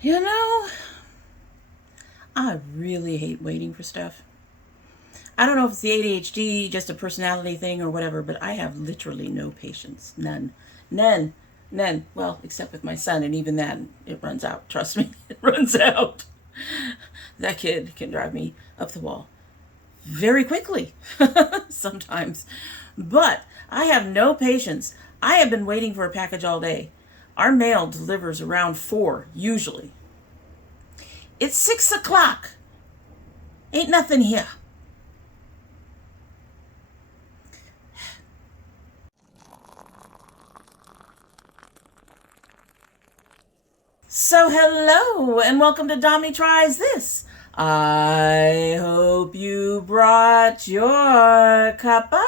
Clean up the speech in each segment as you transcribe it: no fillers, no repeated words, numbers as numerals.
You know, I really hate waiting for stuff. I don't know if it's the ADHD, just a personality thing or whatever, but I have literally no patience. None. None. None. Well, except with my son, and even then, it runs out. Trust me, it runs out. That kid can drive me up the wall very quickly sometimes. But I have no patience. I have been waiting for a package all day. Our mail delivers around 4, usually. It's 6 o'clock. Ain't nothing here. So hello and welcome to Dommy Tries This. I hope you brought your cuppa.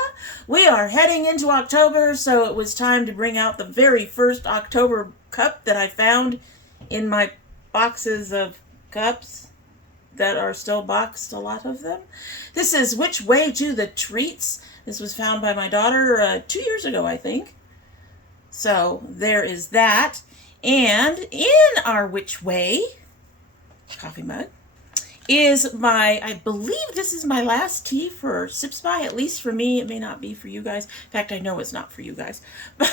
We are heading into October, so it was time to bring out the very first October cup that I found in my boxes of cups that are still boxed, a lot of them. This is Which Way to the Treats. This was found by my daughter 2 years ago, I think. So there is that. And in our Which Way coffee mug is I believe this is my last tea for Sips By, at least for me. It may not be for you guys. In fact, I know it's not for you guys. But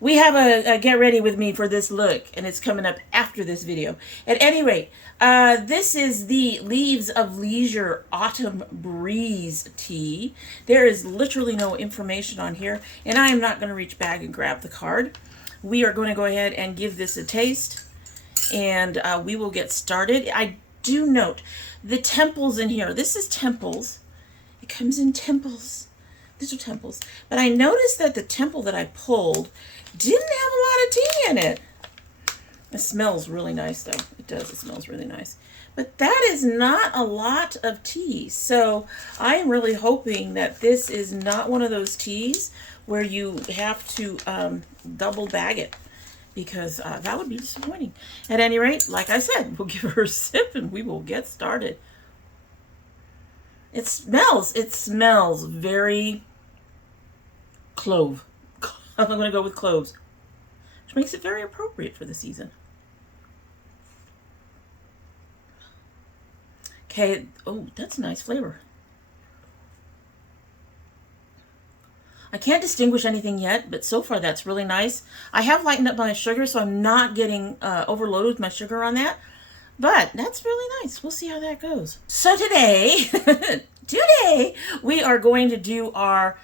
we have a get ready with me for this look, and it's coming up after this video. At any rate, this is the Leaves of Leisure Autumn Breeze tea. There is literally no information on here, and I am not going to reach back and grab the card. We are going to go ahead and give this a taste, and we will get started. I do note the temples in here. This is temples. It comes in temples, little temples. But I noticed that the temple that I pulled didn't have a lot of tea in it. It smells really nice, though. It does. It smells really nice. But that is not a lot of tea. So I am really hoping that this is not one of those teas where you have to double bag it, because that would be disappointing. At any rate, like I said, we'll give her a sip and we will get started. It smells very clove. I'm going to go with cloves, which makes it very appropriate for the season. Okay, oh, that's a nice flavor. I can't distinguish anything yet, but so far that's really nice. I have lightened up my sugar, so I'm not getting overloaded with my sugar on that. But that's really nice. We'll see how that goes. So today, we are going to do our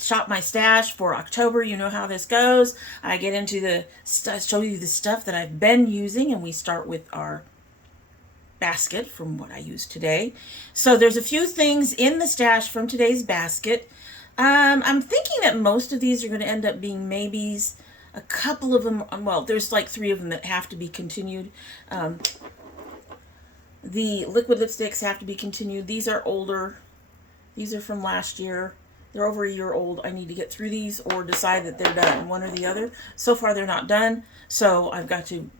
Shop My Stash for October. You know how this goes. I get into show you the stuff that I've been using, and we start with our basket from what I use today. So there's a few things in the stash from today's basket. I'm thinking that most of these are going to end up being maybes. A couple of them, well, there's like 3 of them that have to be continued. The liquid lipsticks have to be continued. These are older. These are from last year. They're over a year old. I need to get through these or decide that they're done, one or the other. So far, they're not done. So I've got to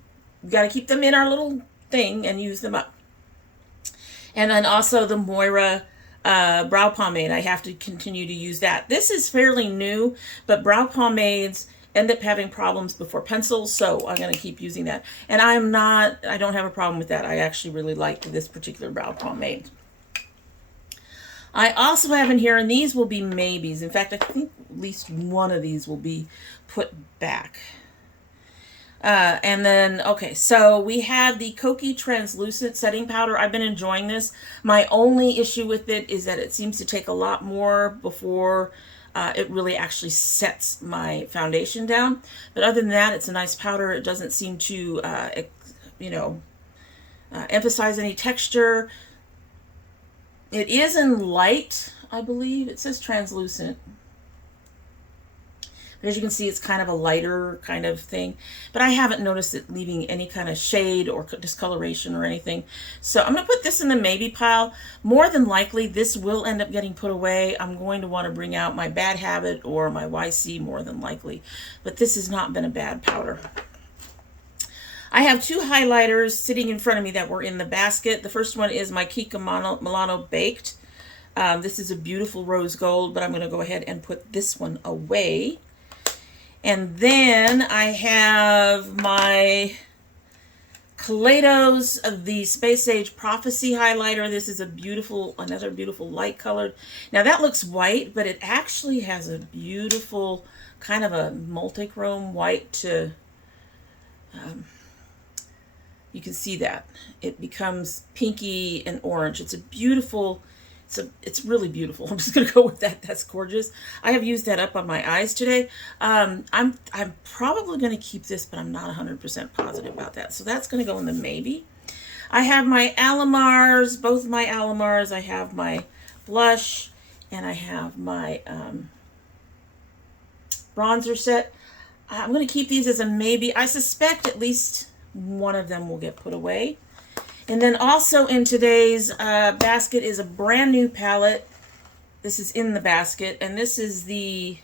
keep them in our little thing and use them up. And then also the MOIRA brow pomade. I have to continue to use that. This is fairly new, but brow pomades end up having problems before pencils, so I'm going to keep using that. And I don't have a problem with that. I actually really like this particular brow pomade. I also have in here, and these will be maybes. In fact, I think at least one of these will be put back. And then, okay, so we have the Kokie Translucent Setting Powder. I've been enjoying this. My only issue with it is that it seems to take a lot more before it really actually sets my foundation down. But other than that, it's a nice powder. It doesn't seem to, emphasize any texture. It is in light, I believe. It says translucent. As you can see, it's kind of a lighter kind of thing, but I haven't noticed it leaving any kind of shade or discoloration or anything. So I'm going to put this in the maybe pile. More than likely, this will end up getting put away. I'm going to want to bring out my Bad Habit or my YC more than likely, but this has not been a bad powder. I have 2 highlighters sitting in front of me that were in the basket. The first one is my Kiko Milano Baked. This is a beautiful rose gold, but I'm going to go ahead and put this one away. And then I have my Kaleidos of the Space Age Prophecy highlighter. This is a beautiful, another beautiful light colored. Now that looks white, but it actually has a beautiful kind of a multichrome white to, you can see that. It becomes pinky and orange. It's a beautiful, it's really beautiful. I'm just going to go with that. That's gorgeous. I have used that up on my eyes today. I'm probably going to keep this, but I'm not 100% positive about that. So that's going to go in the maybe. I have my Alamars, both my Alamars. I have my blush and I have my bronzer set. I'm going to keep these as a maybe. I suspect at least one of them will get put away. And then also in today's basket is a brand new palette. This is in the basket, and this is the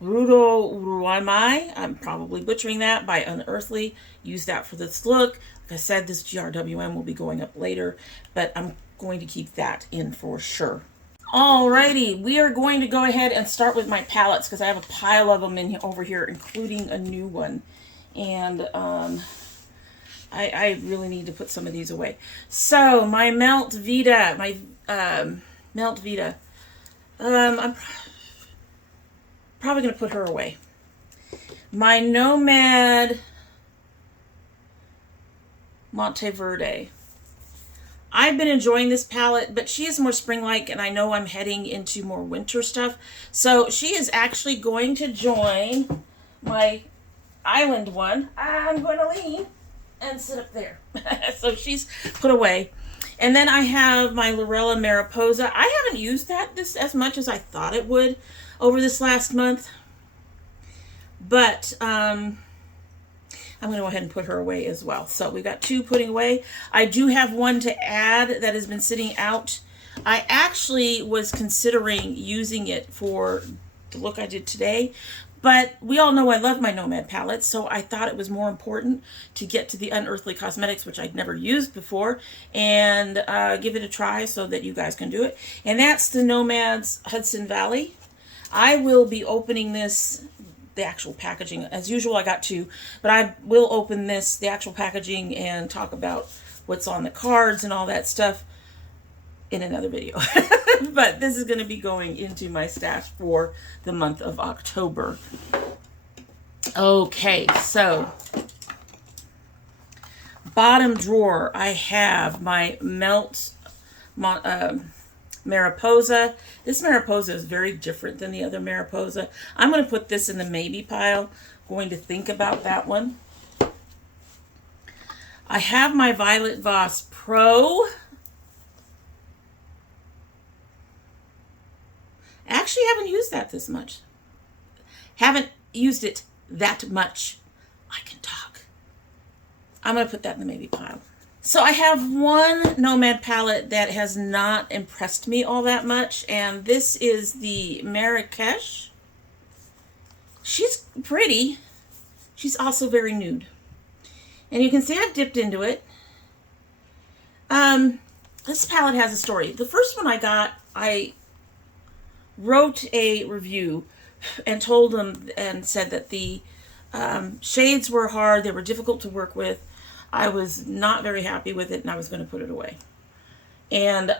Rwaamai. I'm probably butchering that, by Unearthly. Use that for this look. Like I said, this GRWM will be going up later, but I'm going to keep that in for sure. Alrighty, we are going to go ahead and start with my palettes because I have a pile of them over here, including a new one. And I really need to put some of these away. So my Melt Vita, Melt Vita. I'm probably going to put her away. My Nomad Monteverde. I've been enjoying this palette, but she is more spring-like, and I know I'm heading into more winter stuff. So she is actually going to join my Island one. I'm going to lean and sit up there. So she's put away. And then I have my Lorella Mariposa. I haven't used this as much as I thought it would over this last month. But I'm going to go ahead and put her away as well. So we've got two putting away. I do have one to add that has been sitting out. I actually was considering using it for the look I did today. But we all know I love my Nomad palette, so I thought it was more important to get to the Unearthly Cosmetics, which I'd never used before, and give it a try so that you guys can do it. And that's the Nomad's Hudson Valley. I will be opening this, the actual packaging. As usual, I got two, but I will open this, the actual packaging, and talk about what's on the cards and all that stuff in another video. But this is going to be going into my stash for the month of October. Okay, so bottom drawer, I have my Melt Mariposa. This Mariposa is very different than the other Mariposa. I'm going to put this in the maybe pile. Going to think about that one. I have my Violet Voss Pro. Actually, haven't used that this much. Haven't used it that much. I can talk. I'm going to put that in the maybe pile. So I have one Nomad palette that has not impressed me all that much, and this is the Marrakesh. She's pretty. She's also very nude. And you can see I've dipped into it. This palette has a story. The first one I got, I wrote a review and told them and said that the shades were hard, they were difficult to work with. I was not very happy with it, and I was going to put it away. And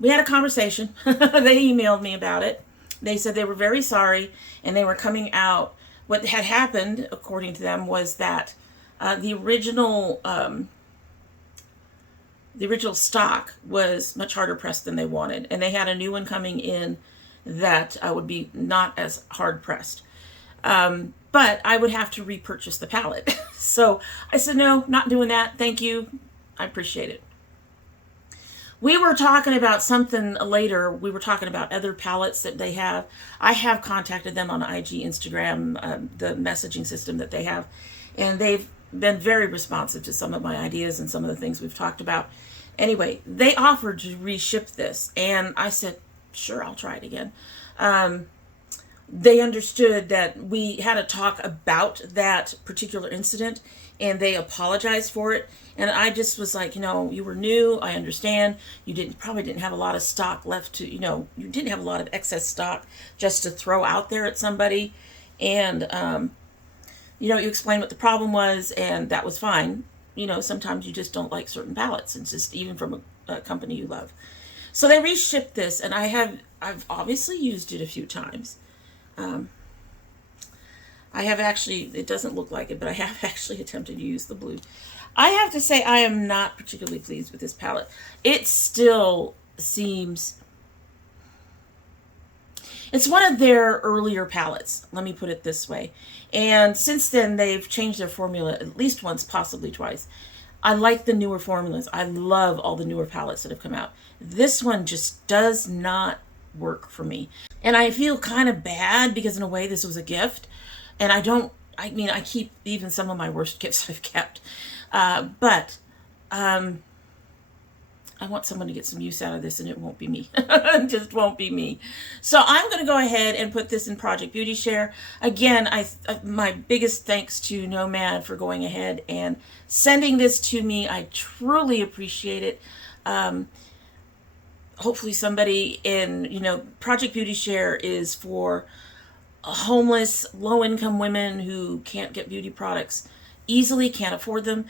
we had a conversation. They emailed me about it. They said they were very sorry, and they were coming out. What had happened, according to them, was that the original stock was much harder pressed than they wanted, and they had a new one coming in that would be not as hard pressed. But I would have to repurchase the palette. So I said, no, not doing that. Thank you. I appreciate it. We were talking about something later. We were talking about other palettes that they have. I have contacted them on IG, Instagram, the messaging system that they have, and they've been very responsive to some of my ideas and some of the things we've talked about. Anyway, they offered to reship this, and I said, sure, I'll try it again. They understood that we had a talk about that particular incident, and they apologized for it. And I just was like, you were new. I understand. You probably didn't have a lot of stock left to, you didn't have a lot of excess stock just to throw out there at somebody. And you know, you explain what the problem was, and that was fine. You know, sometimes you just don't like certain palettes. It's just even from a company you love. So they reshipped this, and I've obviously used it a few times. I have actually, it doesn't look like it, but I have actually attempted to use the blue. I have to say I am not particularly pleased with this palette. It still seems, it's one of their earlier palettes, let me put it this way. And since then, they've changed their formula at least once, possibly twice. I like the newer formulas. I love all the newer palettes that have come out. This one just does not work for me. And I feel kind of bad because in a way this was a gift. And I mean, I keep even some of my worst gifts I've kept. But I want someone to get some use out of this, and it won't be me. It just won't be me. So I'm going to go ahead and put this in Project Beauty Share. Again, my biggest thanks to Nomad for going ahead and sending this to me. I truly appreciate it. Hopefully somebody in, you know, Project Beauty Share is for homeless, low-income women who can't get beauty products easily, can't afford them.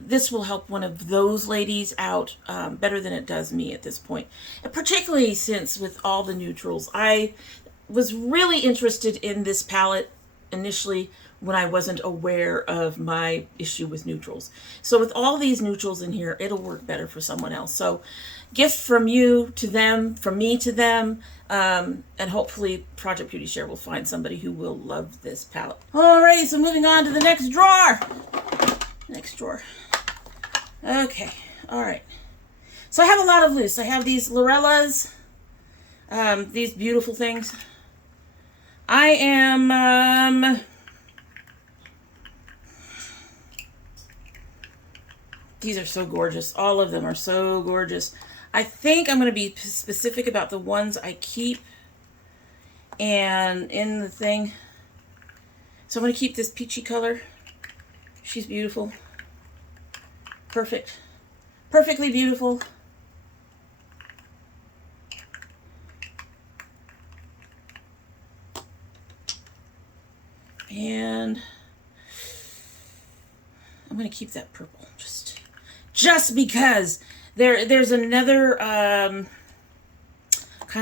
This will help one of those ladies out better than it does me at this point. And particularly since with all the neutrals, I was really interested in this palette initially when I wasn't aware of my issue with neutrals. So with all these neutrals in here, it'll work better for someone else. So gift from you to them, from me to them, and hopefully Project Beauty Share will find somebody who will love this palette. Alrighty, so moving on to the next drawer. Next drawer. Okay, alright. So I have a lot of loose. I have these Lorellas, these beautiful things. I am, these are so gorgeous. All of them are so gorgeous. I think I'm going to be specific about the ones I keep and in the thing. So I'm going to keep this peachy color. She's beautiful. Perfect. Perfectly beautiful. And I'm going to keep that purple just because there's another kind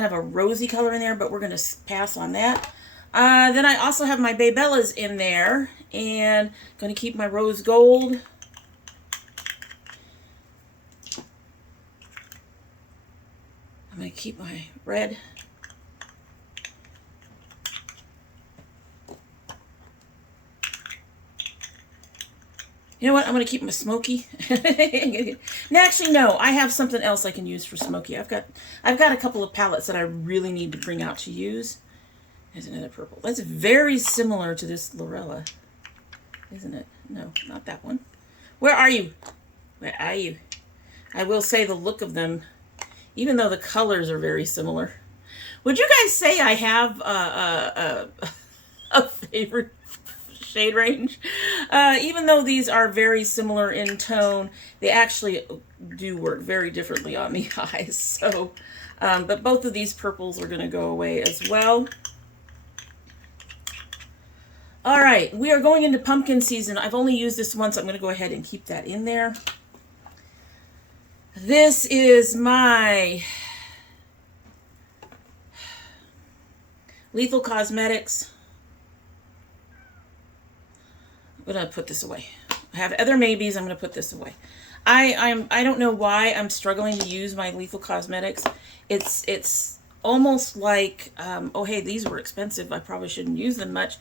of a rosy color in there, but we're going to pass on that. Then I also have my Baybellas in there, and I'm going to keep my rose gold. I'm going to keep my red. You know what? I'm going to keep my smoky. Now, actually, no. I have something else I can use for smoky. I've got a couple of palettes that I really need to bring out to use. There's another purple. That's very similar to this Lorella, isn't it? No, not that one. Where are you? Where are you? I will say the look of them, even though the colors are very similar. Would you guys say I have a favorite shade range? Even though these are very similar in tone, they actually do work very differently on the eyes. So, but both of these purples are going to go away as well. All right, we are going into pumpkin season. I've only used this once. I'm going to go ahead and keep that in there. This is my Lethal Cosmetics. I'm going to put this away. I have other maybes. I'm going to put this away. I don't know why I'm struggling to use my Lethal Cosmetics. It's almost like, oh, hey, these were expensive. I probably shouldn't use them much.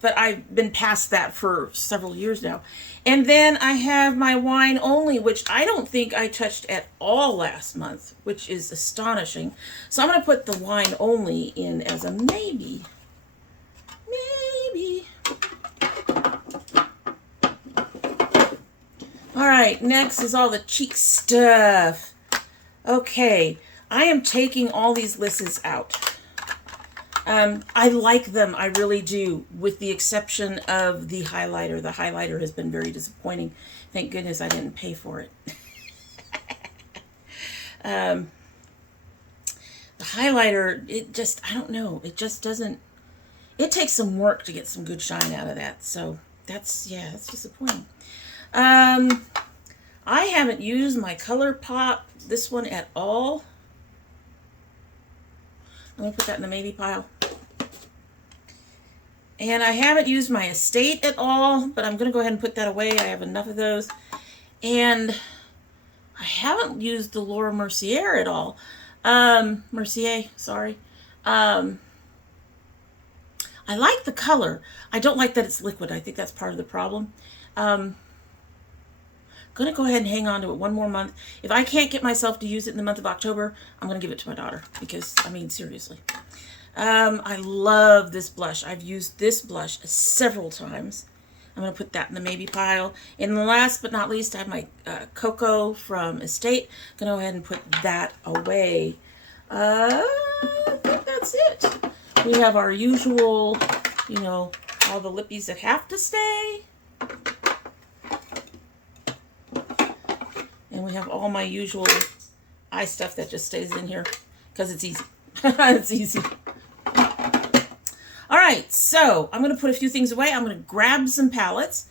But I've been past that for several years now. And then I have my Wine Only, which I don't think I touched at all last month, which is astonishing. So I'm going to put the Wine Only in as a maybe. Maybe. All right, next is all the cheek stuff. Okay, I am taking all these lisses out. I like them, I really do, with the exception of the highlighter. The highlighter has been very disappointing. Thank goodness I didn't pay for it. The highlighter, it just, I don't know, it just doesn't, it takes some work to get some good shine out of that. So that's disappointing. I haven't used my ColourPop, this one at all. I'm going to put that in the maybe pile. And I haven't used my Estate at all, but I'm going to go ahead and put that away. I have enough of those. And I haven't used the Laura Mercier at all. Mercier, sorry. I like the color. I don't like that it's liquid. I think that's part of the problem. I'm going to go ahead and hang on to it one more month. If I can't get myself to use it in the month of October, I'm going to give it to my daughter. Because, I mean, seriously. I love this blush. I've used this blush several times. I'm going to put that in the maybe pile. And last but not least, I have my Cocoa from Estate. I'm going to go ahead and put that away. I think that's it. We have our usual, you know, all the lippies that have to stay. And we have all my usual eye stuff that just stays in here because it's easy. It's easy. All right, so I'm going to put a few things away. I'm going to grab some palettes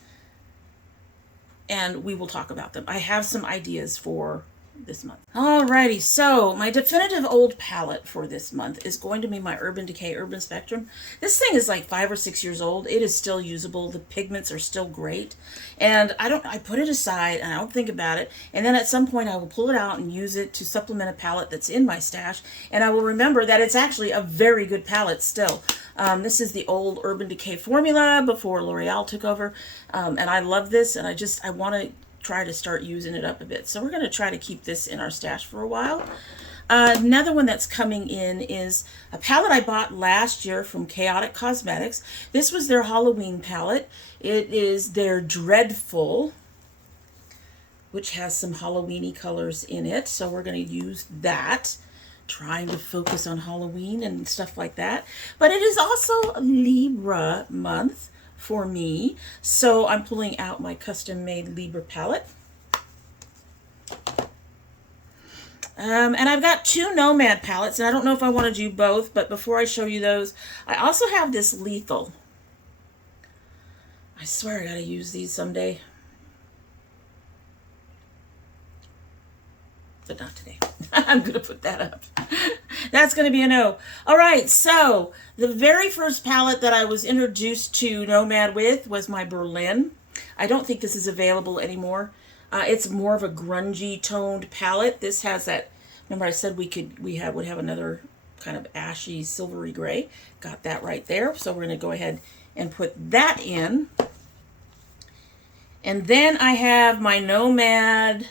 and we will talk about them. I have some ideas for this month. Alrighty, so my definitive old palette for this month is going to be my Urban Decay Urban Spectrum. This thing is like 5 or 6 years old. It is still usable. The pigments are still great. And I put it aside and I don't think about it. And then at some point I will pull it out and use it to supplement a palette that's in my stash. And I will remember that it's actually a very good palette still. This is the old Urban Decay formula before L'Oreal took over. And I love this and I want to try to start using it up a bit. So we're going to try to keep this in our stash for a while. Another one that's coming in is a palette I bought last year from Chaotic Cosmetics. This was their Halloween palette. It is their Dreadful, which has some Halloween-y colors in it. So we're going to use that, trying to focus on Halloween and stuff like that. But it is also Libra month for me, so I'm pulling out my custom-made Libra palette. And I've got 2 Nomad palettes, and I don't know if I want to do both, but before I show you those, I also have this Lethal. I swear I gotta use these someday. But not today. I'm going to put that up. That's going to be a no. All right, so the very first palette that I was introduced to Nomad with was my Berlin. I don't think this is available anymore. It's more of a grungy toned palette. This has that, remember I said would have another kind of ashy silvery gray. Got that right there. So we're going to go ahead and put that in. And then I have my Nomad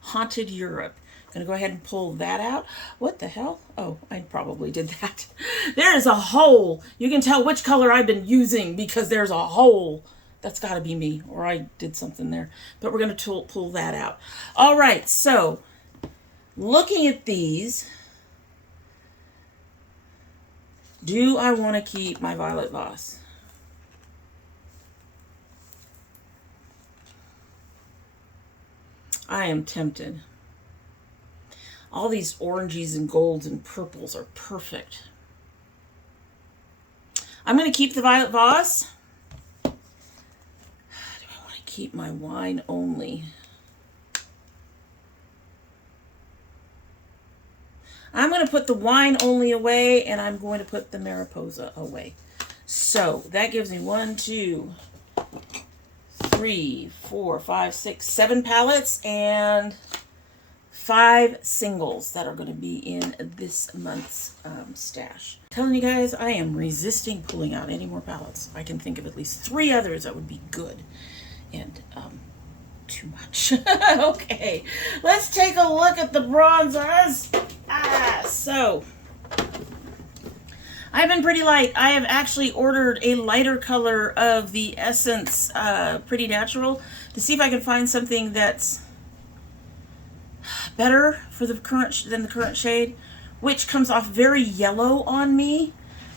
Haunted Europe. I'm going to go ahead and pull that out. What the hell? Oh, I probably did that. There is a hole. You can tell which color I've been using because there's a hole. That's got to be me, or I did something there. But we're going to pull that out. All right, so looking at these, do I want to keep my Violet Voss? I am tempted. All these oranges and golds and purples are perfect. I'm going to keep the Violet Voss. Do I want to keep my wine only? I'm going to put the wine only away, and I'm going to put the Mariposa away. So that gives me 1, 2, 3, 4, 5, 6, 7 palettes and 5 singles that are going to be in this month's stash. I'm telling you guys, I am resisting pulling out any more palettes. I can think of at least 3 others that would be good. And too much. Okay, let's take a look at the bronzers. So I've been pretty light. I have actually ordered a lighter color of the Essence Pretty Natural to see if I can find something that's better for the than the current shade, which comes off very yellow on me.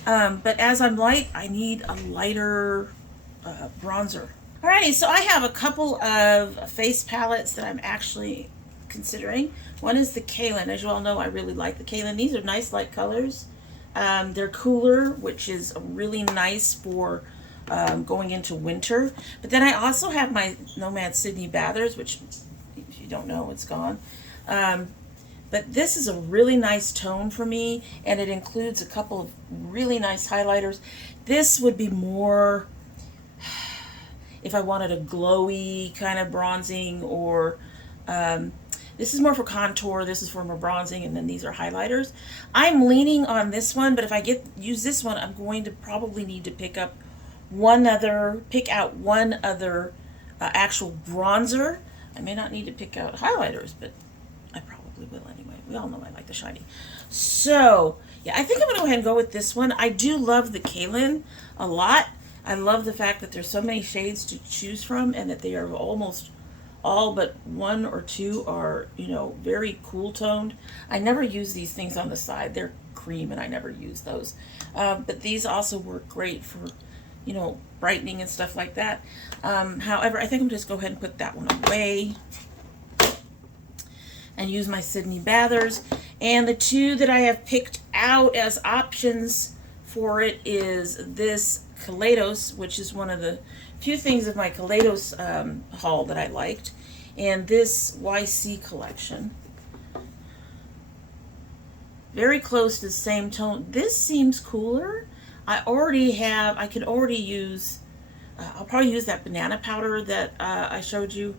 But as I'm light, I need a lighter bronzer. Alrighty, so I have a couple of face palettes that I'm actually considering. One is the Kaylin. As you all know, I really like the Kaylin. These are nice light colors. They're cooler, which is really nice for going into winter. But then I also have my Nomad Sydney Bathers, which, if you don't know, it's gone. But this is a really nice tone for me, and it includes a couple of really nice highlighters. This would be more if I wanted a glowy kind of bronzing, or this is more for contour, this is for more bronzing, and then these are highlighters. I'm leaning on this one, but if I use this one, I'm going to probably need to pick out one other actual bronzer. I may not need to pick out highlighters, but I probably will anyway. We all know I like the shiny. So, yeah, I think I'm going to go ahead and go with this one. I do love the Kaolin a lot. I love the fact that there's so many shades to choose from, and that they are almost all but one or two are, you know, very cool toned. I never use these things on the side. They're cream, and I never use those. But these also work great for, you know, brightening and stuff like that. However, I think I'm just go ahead and put that one away and use my Sydney Bathers. And the two that I have picked out as options for it is this Kaleidos, which is one of the few things of my Kaleidos haul that I liked, and this YC collection. Very close to the same tone. This seems cooler. I could already use, I'll probably use that banana powder that I showed you.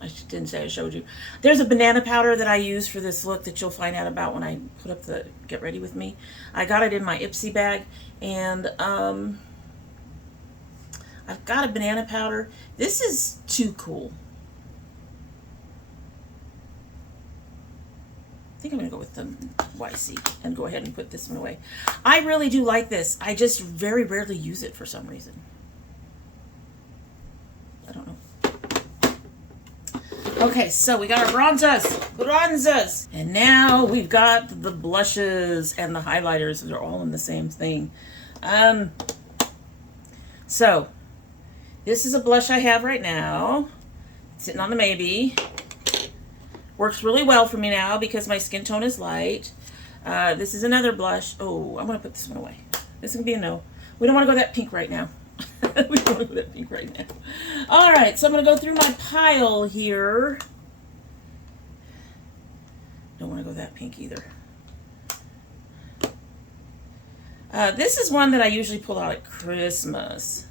I didn't say I showed you. There's a banana powder that I use for this look that you'll find out about when I put up the Get Ready With Me. I got it in my Ipsy bag, and I've got a banana powder. This is too cool. I think I'm going to go with the YC and go ahead and put this one away. I really do like this. I just very rarely use it for some reason. I don't know. Okay, so we got our bronzers, and now we've got the blushes and the highlighters. They're all in the same thing. So this is a blush I have right now, sitting on the Maybe. Works really well for me now because my skin tone is light. This is another blush. Oh, I'm gonna put this one away. This is gonna be a no. We don't want to go that pink right now. We don't want to go that pink right now. All right, so I'm gonna go through my pile here. Don't want to go that pink either. This is one that I usually pull out at Christmas.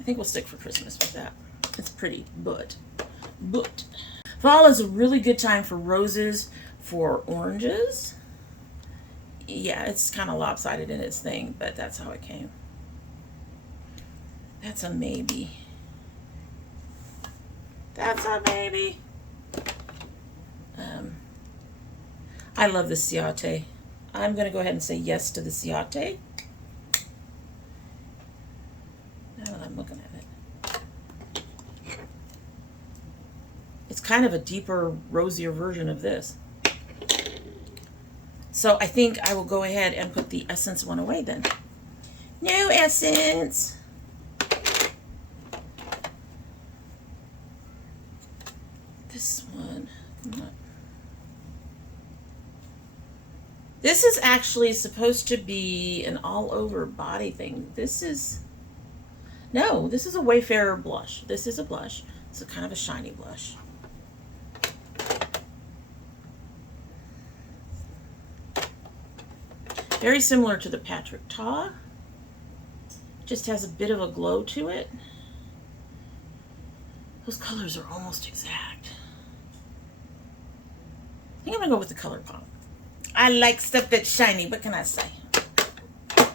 I think we'll stick for Christmas with that. It's pretty, but. Fall is a really good time for roses, for oranges. Yeah, it's kind of lopsided in its thing, but that's how it came. That's a maybe. That's a maybe. I love the Ciate. I'm going to go ahead and say yes to the Ciate. Now that I'm looking at it. It's kind of a deeper, rosier version of this. So I think I will go ahead and put the Essence one away then. No Essence. This one. Come on. This is actually supposed to be an all-over body thing. This is a Wayfarer blush. This is a blush. It's a kind of a shiny blush. Very similar to the Patrick Ta. Just has a bit of a glow to it. Those colors are almost exact. I think I'm gonna go with the Color Pop. I like stuff that's shiny. What can I say?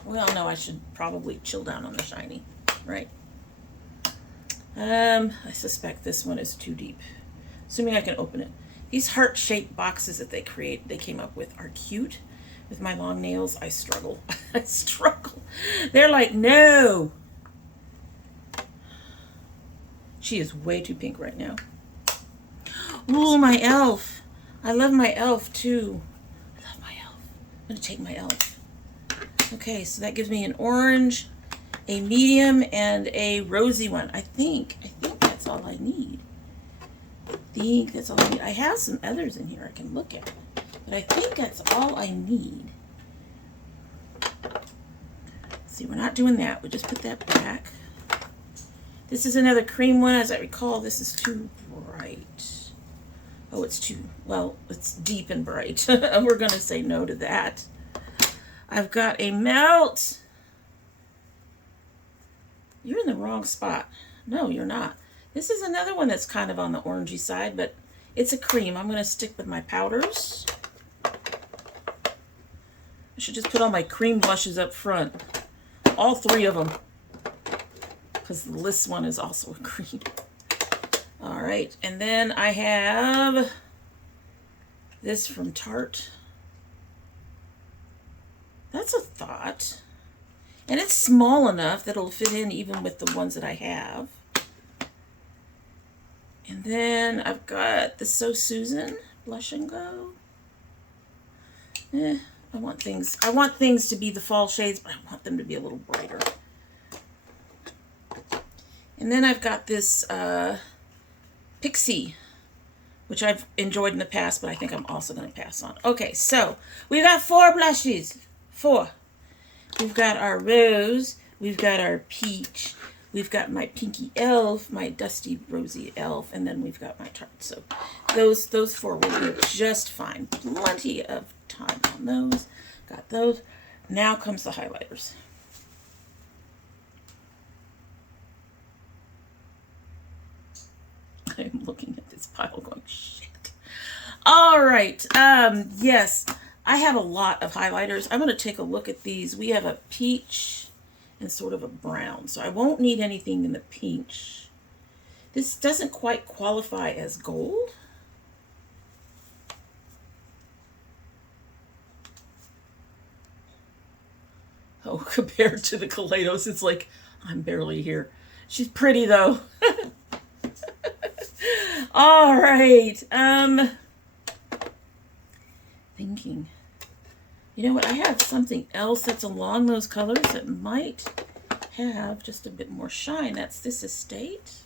We all know I should probably chill down on the shiny, right? I suspect this one is too deep. Assuming I can open it. These heart-shaped boxes that they came up with are cute. With my long nails, I struggle. I struggle. They're like, no. She is way too pink right now. Ooh, my elf. I love my elf too. I love my elf. I'm going to take my elf. Okay, so that gives me an orange, a medium, and a rosy one. I think that's all I need. I have some others in here I can look at. But I think that's all I need. See, we're not doing that. We just put that back. This is another cream one. As I recall, this is too bright. Oh, it's too, well, it's deep and bright. We're going to say no to that. I've got a melt. You're in the wrong spot. No, you're not. This is another one that's kind of on the orangey side, but it's a cream. I'm going to stick with my powders. I should just put all my cream blushes up front. All three of them. Because this one is also a cream. All right. And then I have this from Tarte. That's a thought. And it's small enough that it'll fit in even with the ones that I have. And then I've got the So Susan Blush and Go. I want things to be the fall shades, but I want them to be a little brighter. And then I've got this Pixie, which I've enjoyed in the past, but I think I'm also going to pass on. Okay, so we've got 4 blushes. 4. We've got our Rose, we've got our Peach, we've got my Pinky Elf, my Dusty Rosy Elf, and then we've got my Tarte. So those 4 will be just fine. Plenty of time on those. Got those. Now comes the highlighters. I'm looking at this pile going, shit. All right. Yes, I have a lot of highlighters. I'm going to take a look at these. We have a peach and sort of a brown, so I won't need anything in the peach. This doesn't quite qualify as gold. Oh, compared to the Kaleidos, it's like, I'm barely here. She's pretty, though. All right. Thinking. You know what? I have something else that's along those colors that might have just a bit more shine. That's this Estate.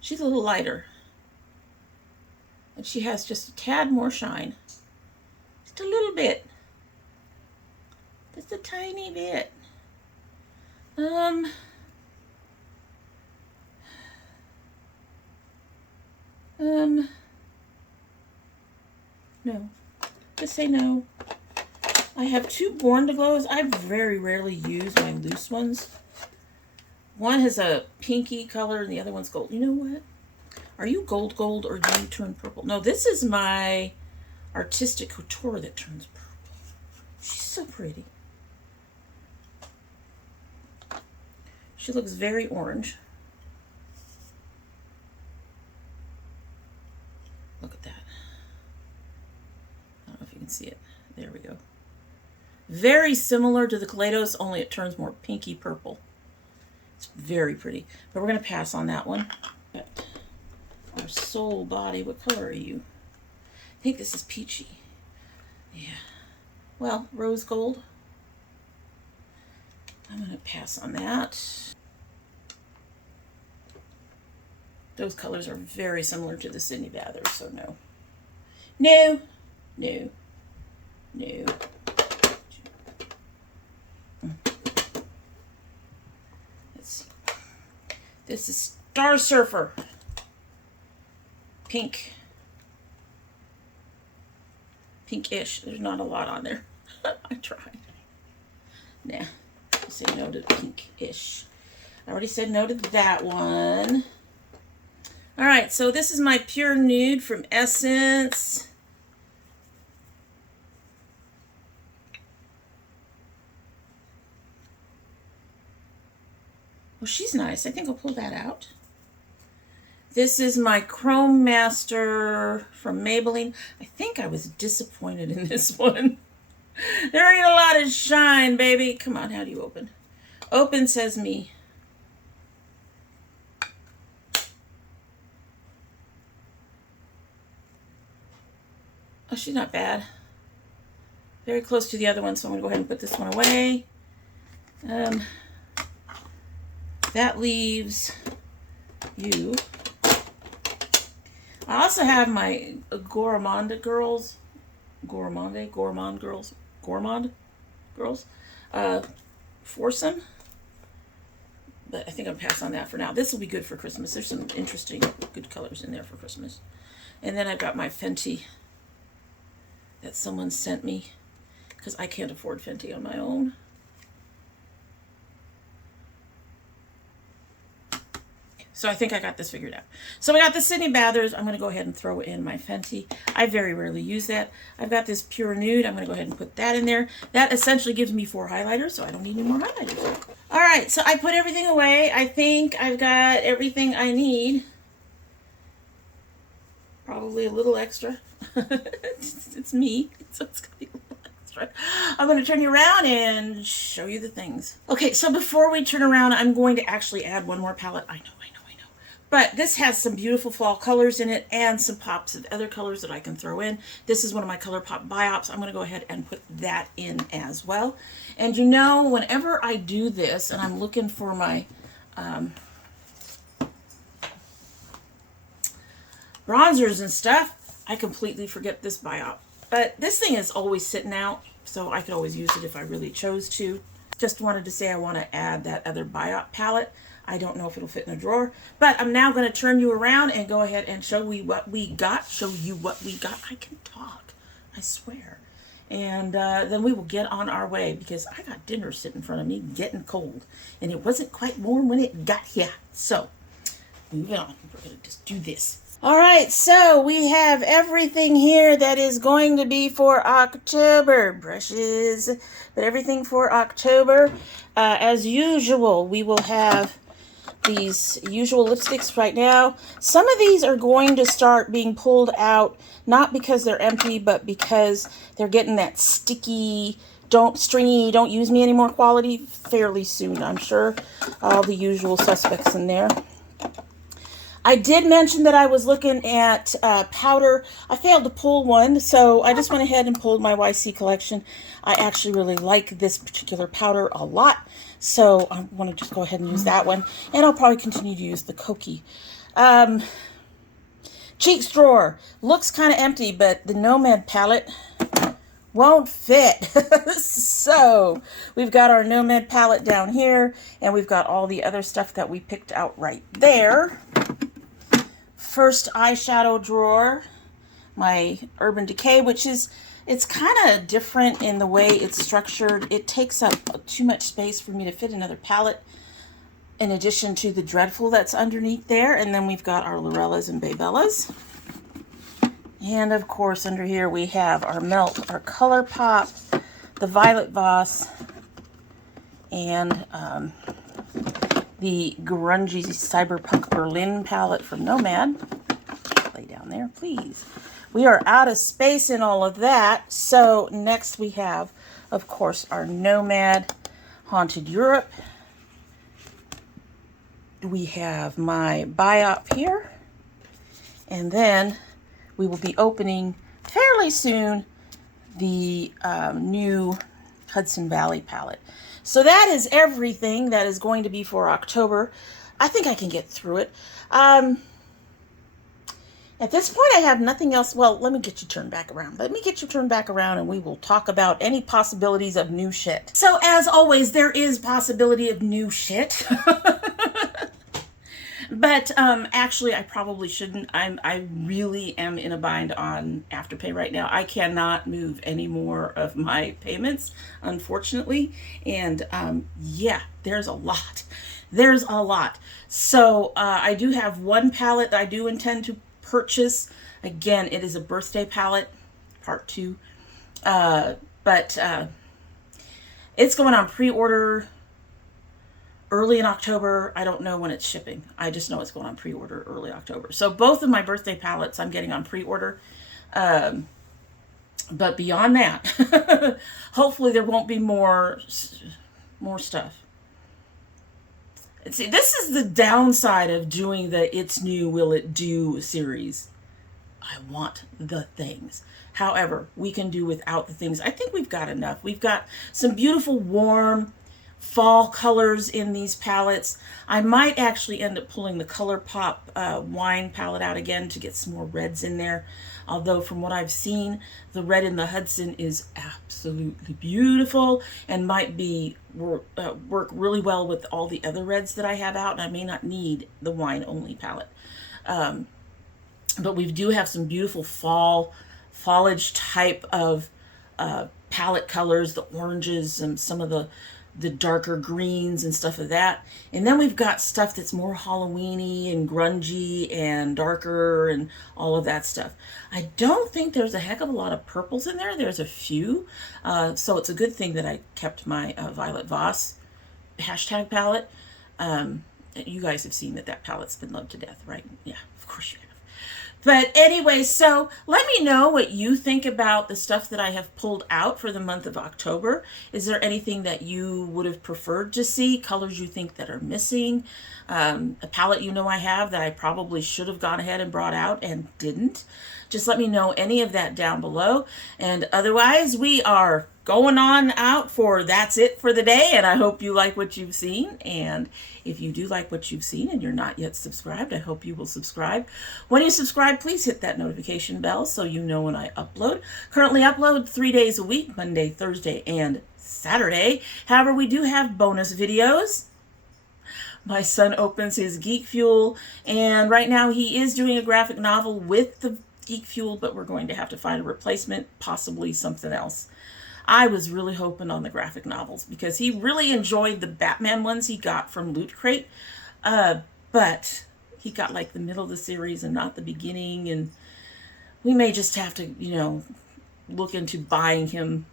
She's a little lighter. And she has just a tad more shine. Just a little bit. Just a tiny bit. No. Just say no. I have 2 Born to Glows. I very rarely use my loose ones. One has a pinky color and the other one's gold. You know what? Are you gold or do you turn purple? No, this is my Artistic Couture that turns purple. She's so pretty. She looks very orange. Look at that. I don't know if you can see it. There we go. Very similar to the Kaleidos, only it turns more pinky purple. It's very pretty. But we're going to pass on that one. Our Soul Body, what color are you? I think this is peachy. Yeah. Well, rose gold. I'm going to pass on that. Those colors are very similar to the Sydney Bathers, so no. No. No. No. Let's see. This is Star Surfer. Pink. Pinkish. There's not a lot on there. I tried. Nah. I'll say no to pinkish. I already said no to that one. All right, so this is my Pure Nude from Essence. Well, she's nice. I think I'll pull that out. This is my Chrome Master from Maybelline. I think I was disappointed in this one. There ain't a lot of shine, baby. Come on, how do you open? Open, says me. Oh, she's not bad. Very close to the other one, so I'm going to go ahead and put this one away. That leaves you. I also have my Gourmand girls. Gourmand? girls. Foursome. But I think I'll pass on that for now. This will be good for Christmas. There's some interesting, good colors in there for Christmas. And then I've got my Fenty that someone sent me because I can't afford Fenty on my own. So I think I got this figured out. So I got the Sydney Bathers. I'm going to go ahead and throw in my Fenty. I very rarely use that. I've got this Pure Nude. I'm going to go ahead and put that in there. That essentially gives me 4 highlighters, so I don't need any more highlighters. All right, so I put everything away. I think I've got everything I need. Probably a little extra. It's me, so it's going to be a little extra. I'm going to turn you around and show you the things. Okay, so before we turn around, I'm going to actually add one more palette. I know. But this has some beautiful fall colors in it and some pops of other colors that I can throw in. This is one of my ColourPop Biops. I'm going to go ahead and put that in as well. And you know, whenever I do this and I'm looking for my bronzers and stuff, I completely forget this Biop. But this thing is always sitting out, so I could always use it if I really chose to. Just wanted to say I want to add that other Biop palette. I don't know if it'll fit in a drawer, but I'm now going to turn you around and go ahead and show you what we got. I can talk, I swear. And then we will get on our way because I got dinner sitting in front of me getting cold and it wasn't quite warm when it got here. So moving on, we're going to just do this. All right, so we have everything here that is going to be for October. Brushes, but everything for October. As usual, we will have these usual lipsticks right now. Some of these are going to start being pulled out, not because they're empty, but because they're getting that sticky, stringy, don't use me anymore quality fairly soon, I'm sure. All the usual suspects in there. I did mention that I was looking at powder. I failed to pull one, so I just went ahead and pulled my YC collection. I actually really like this particular powder a lot, so I want to just go ahead and use that one. And I'll probably continue to use the Kokie. Cheeks drawer. Looks kind of empty, but the Nomad palette won't fit. So we've got our Nomad palette down here, and we've got all the other stuff that we picked out right there. First eyeshadow drawer, my Urban Decay, which is, it's kind of different in the way it's structured. It takes up too much space for me to fit another palette in addition to the Dreadful that's underneath there. And then we've got our Lorellas and Baybellas. And of course under here we have our Melt, our ColourPop, the Violet Voss, and the grungy Cyberpunk Berlin palette from Nomad. Lay down there, please. We are out of space in all of that. So next we have, of course, our Nomad Haunted Europe. We have my Biop here. And then we will be opening fairly soon the new Hudson Valley palette. So that is everything that is going to be for October. I think I can get through it. At this point, I have nothing else. Well, let me get you turned back around. Let me get you turned back around and we will talk about any possibilities of new shit. So as always, there is possibility of new shit. But actually, I probably shouldn't. I really am in a bind on Afterpay right now. I cannot move any more of my payments, unfortunately. And yeah, there's a lot. There's a lot. So I do have one palette that I do intend to purchase. Again, it is a birthday palette, part 2. But it's going on pre-order early in October. I don't know when it's shipping. I just know it's going on pre-order early October. So both of my birthday palettes I'm getting on pre-order. But beyond that, hopefully there won't be more stuff. And see, this is the downside of doing the It's New, Will It Do series. I want the things. However, we can do without the things. I think we've got enough. We've got some beautiful, warm, fall colors in these palettes. I might actually end up pulling the ColourPop wine palette out again to get some more reds in there. Although from what I've seen, the red in the Hudson is absolutely beautiful and might be work really well with all the other reds that I have out, and I may not need the wine only palette. But we do have some beautiful foliage type of palette colors, the oranges and some of the darker greens and stuff of that. And then we've got stuff that's more Halloween-y and grungy and darker and all of that stuff. I don't think there's a heck of a lot of purples in there. There's a few. So it's a good thing that I kept my Violet Voss hashtag palette. You guys have seen that palette's been loved to death, right? Yeah, of course you have. But anyway, so let me know what you think about the stuff that I have pulled out for the month of October. Is there anything that you would have preferred to see? Colors you think that are missing? A palette you know I have that I probably should have gone ahead and brought out and didn't? Just let me know any of that down below. And otherwise, we are going on out for that's it for the day, and I hope you like what you've seen. And if you do like what you've seen and you're not yet subscribed, I hope you will subscribe. When you subscribe, please hit that notification bell so you know when I upload. Currently upload 3 days a week, Monday, Thursday, and Saturday. However, we do have bonus videos. My son opens his Geek Fuel, and right now he is doing a graphic novel with the Geek Fuel, but we're going to have to find a replacement, possibly something else. I was really hoping on the graphic novels because he really enjoyed the Batman ones he got from Loot Crate, but he got like the middle of the series and not the beginning, and we may just have to, you know, look into buying him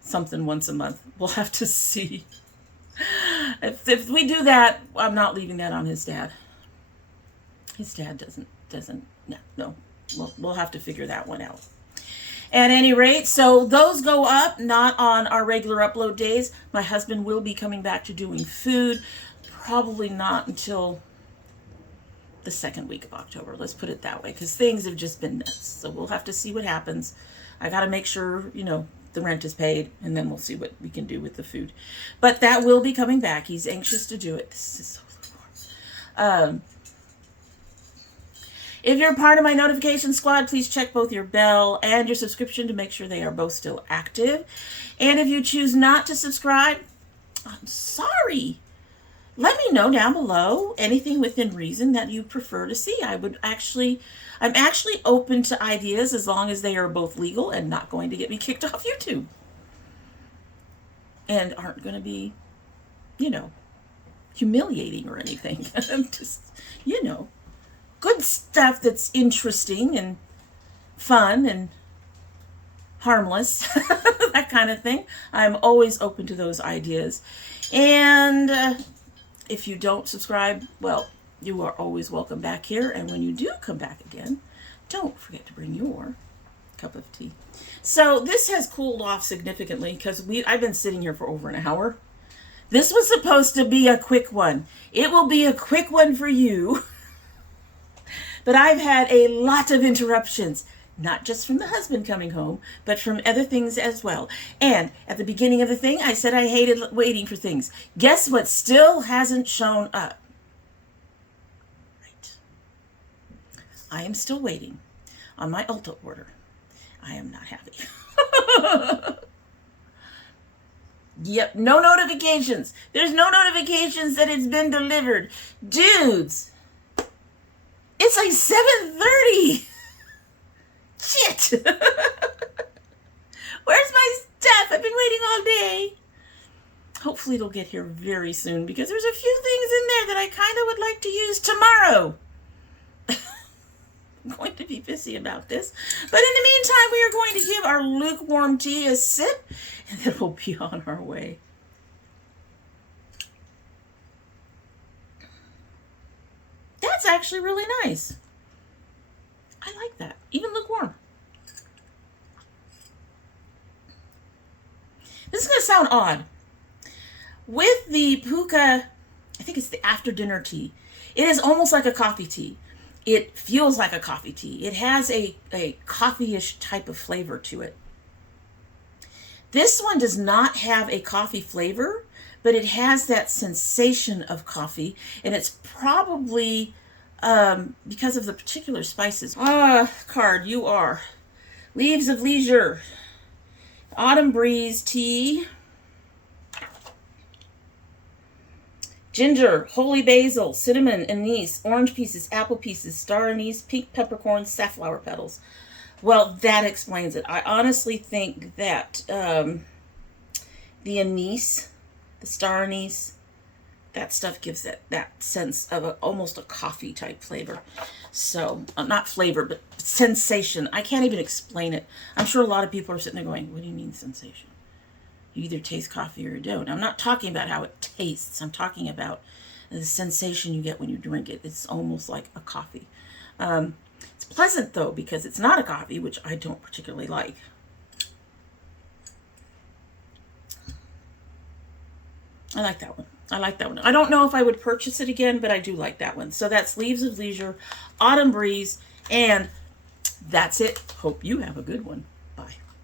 something once a month. We'll have to see. If we do that, I'm not leaving that on his dad. His dad doesn't, no. We'll have to figure that one out. At any rate, so those go up, not on our regular upload days. My husband will be coming back to doing food, probably not until the second week of October. Let's put it that way, because things have just been nuts. So we'll have to see what happens. I got to make sure, you know, the rent is paid, and then we'll see what we can do with the food. But that will be coming back. He's anxious to do it. This is so lukewarm. If you're part of my notification squad, please check both your bell and your subscription to make sure they are both still active. And if you choose not to subscribe, I'm sorry. Let me know down below anything within reason that you prefer to see. I'm actually open to ideas as long as they are both legal and not going to get me kicked off YouTube. And aren't going to be, you know, humiliating or anything. I'm just, you know, good stuff that's interesting and fun and harmless, that kind of thing. I'm always open to those ideas. And if you don't subscribe, well, you are always welcome back here. And when you do come back again, don't forget to bring your cup of tea. So this has cooled off significantly because I've been sitting here for over an hour. This was supposed to be a quick one. It will be a quick one for you. But I've had a lot of interruptions, not just from the husband coming home, but from other things as well. And at the beginning of the thing, I said I hated waiting for things. Guess what still hasn't shown up? Right. I am still waiting on my Ulta order. I am not happy. Yep, no notifications. There's no notifications that it's been delivered. Dudes. It's like 7:30. Shit. Where's my stuff? I've been waiting all day. Hopefully it'll get here very soon because there's a few things in there that I kind of would like to use tomorrow. I'm going to be busy about this. But in the meantime, we are going to give our lukewarm tea a sip and then we'll be on our way. That's actually really nice. I like that. Even lukewarm. This is going to sound odd. With the Puka, I think it's the after dinner tea, it is almost like a coffee tea. It feels like a coffee tea. It has a coffee-ish type of flavor to it. This one does not have a coffee flavor, but it has that sensation of coffee, and it's probably because of the particular spices. Card, you are Leaves of Leisure, Autumn Breeze Tea, ginger, holy basil, cinnamon, anise, orange pieces, apple pieces, star anise, pink peppercorn, safflower petals. Well, that explains it. I honestly think that the anise, the star anise, that stuff gives that sense of almost a coffee type flavor. So, not flavor, but sensation. I can't even explain it. I'm sure a lot of people are sitting there going, what do you mean sensation? You either taste coffee or you don't. I'm not talking about how it tastes. I'm talking about the sensation you get when you drink it. It's almost like a coffee. It's pleasant, though, because it's not a coffee, which I don't particularly like. I like that one. I like that one. I don't know if I would purchase it again, but I do like that one. So that's Leaves of Leisure, Autumn Breeze, and that's it. Hope you have a good one.